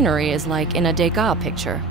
scenery is like in a Degas picture.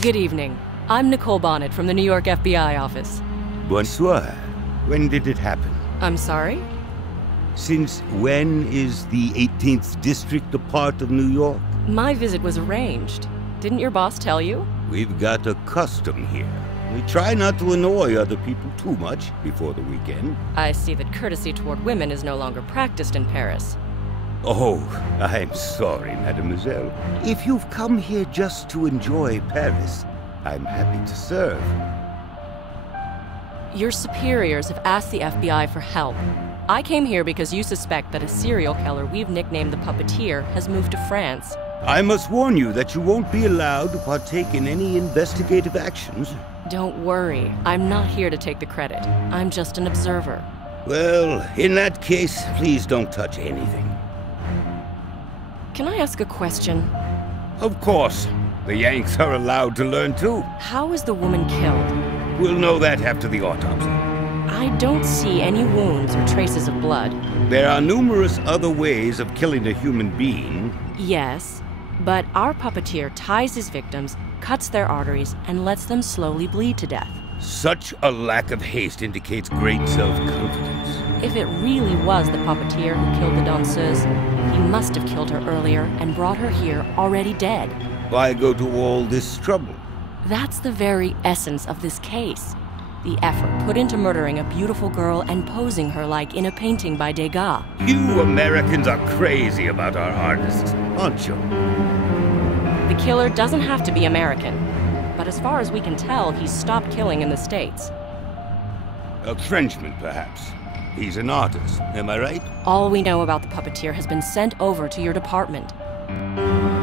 Good evening. I'm Nicole Bonnet from the New York FBI office. Bonsoir. When did it happen? I'm sorry? Since when is the 18th District a part of New York? My visit was arranged. Didn't your boss tell you? We've got a custom here. We try not to annoy other people too much before the weekend. I see that courtesy toward women is no longer practiced in Paris. Oh, I'm sorry, mademoiselle. If you've come here just to enjoy Paris, I'm happy to serve. Your superiors have asked the FBI for help. I came here because you suspect that a serial killer we've nicknamed the Puppeteer has moved to France. I must warn you that you won't be allowed to partake in any investigative actions. Don't worry, I'm not here to take the credit. I'm just an observer. Well, in that case, please don't touch anything. Can I ask a question? Of course. The Yanks are allowed to learn too. How was the woman killed? We'll know that after the autopsy. I don't see any wounds or traces of blood. There are numerous other ways of killing a human being. Yes, but our puppeteer ties his victims, cuts their arteries, and lets them slowly bleed to death. Such a lack of haste indicates great self-confidence. If it really was the puppeteer who killed the danseuse, he must have killed her earlier and brought her here already dead. Why go to all this trouble? That's the very essence of this case. The effort put into murdering a beautiful girl and posing her like in a painting by Degas. You Americans are crazy about our artists, aren't you? The killer doesn't have to be American, but as far as we can tell, he's stopped killing in the States. A Frenchman, perhaps. He's an artist, am I right? All we know about the puppeteer has been sent over to your department.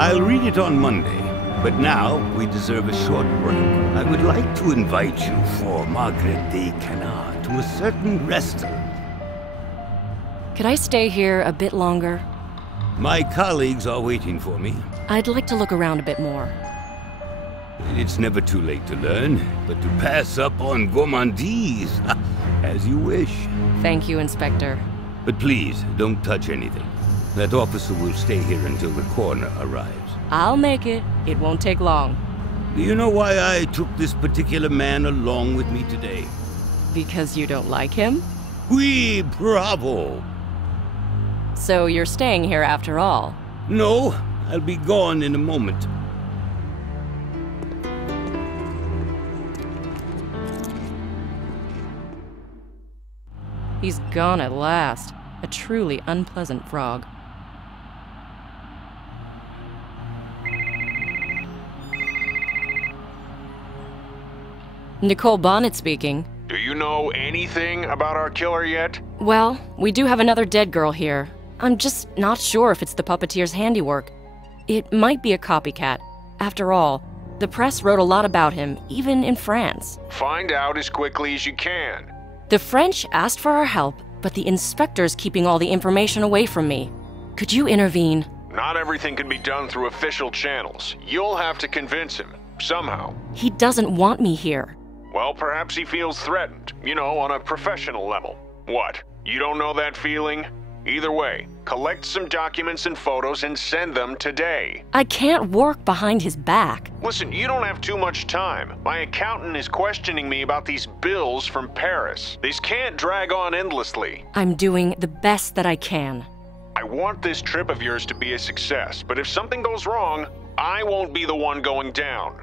I'll read it on Monday, but now we deserve a short break. I would like to invite you for Margaret de Canard to a certain restaurant. Could I stay here a bit longer? My colleagues are waiting for me. I'd like to look around a bit more. It's never too late to learn, but to pass up on gourmandise, as you wish. Thank you, Inspector. But please, don't touch anything. That officer will stay here until the coroner arrives. I'll make it. It won't take long. Do you know why I took this particular man along with me today? Because you don't like him? Oui, bravo! So you're staying here after all? No, I'll be gone in a moment. He's gone at last. A truly unpleasant frog. Nicole Bonnet speaking. Do you know anything about our killer yet? Well, we do have another dead girl here. I'm just not sure if it's the puppeteer's handiwork. It might be a copycat. After all, the press wrote a lot about him, even in France. Find out as quickly as you can. The French asked for our help, but the inspector's keeping all the information away from me. Could you intervene? Not everything can be done through official channels. You'll have to convince him, somehow. He doesn't want me here. Well, perhaps he feels threatened, you know, on a professional level. What? You don't know that feeling? Either way, collect some documents and photos and send them today. I can't work behind his back. Listen, you don't have too much time. My accountant is questioning me about these bills from Paris. These can't drag on endlessly. I'm doing the best that I can. I want this trip of yours to be a success, but if something goes wrong, I won't be the one going down.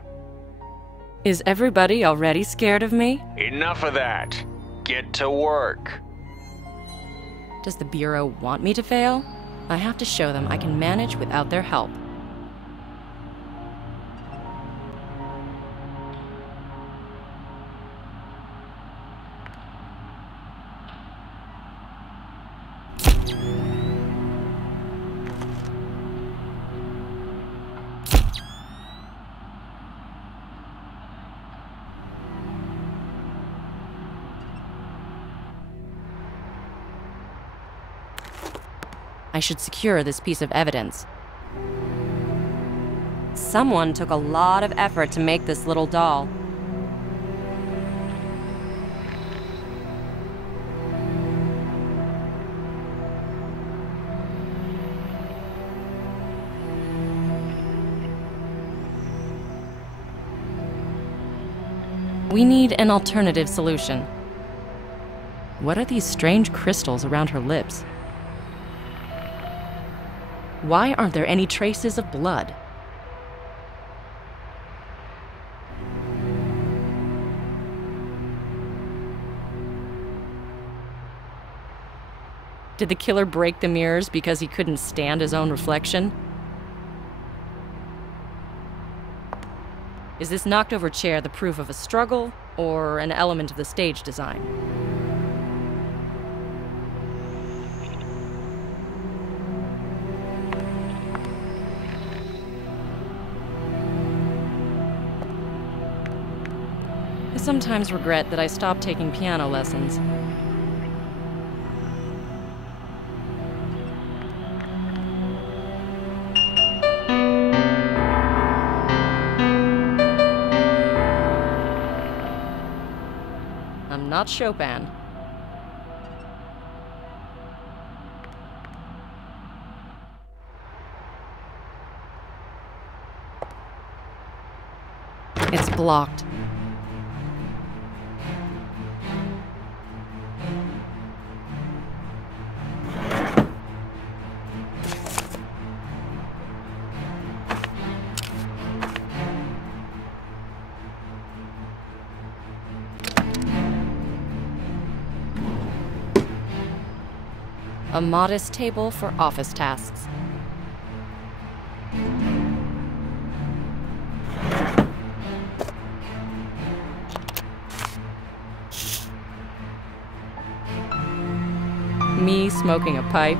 Is everybody already scared of me? Enough of that. Get to work. Does the Bureau want me to fail? I have to show them I can manage without their help. I should secure this piece of evidence. Someone took a lot of effort to make this little doll. We need an alternative solution. What are these strange crystals around her lips? Why aren't there any traces of blood? Did the killer break the mirrors because he couldn't stand his own reflection? Is this knocked-over chair the proof of a struggle, or an element of the stage design? I sometimes regret that I stopped taking piano lessons. I'm not Chopin. It's blocked. A modest table for office tasks. Me smoking a pipe?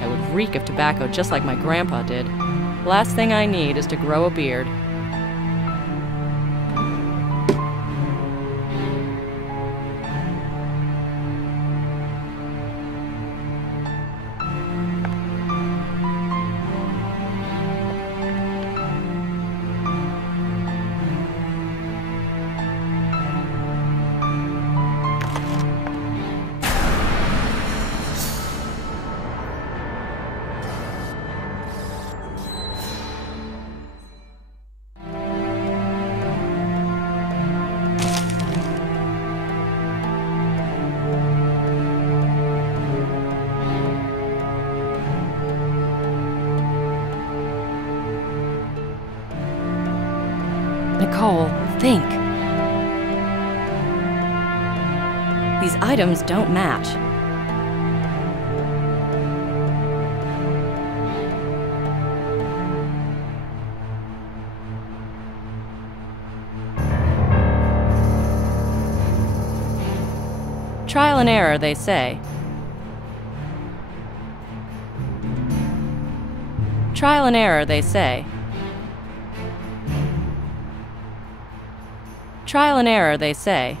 I would reek of tobacco just like my grandpa did. Last thing I need is to grow a beard. Nicole, think. These items don't match. Trial and error, they say. Trial and error, they say. Trial and error, they say.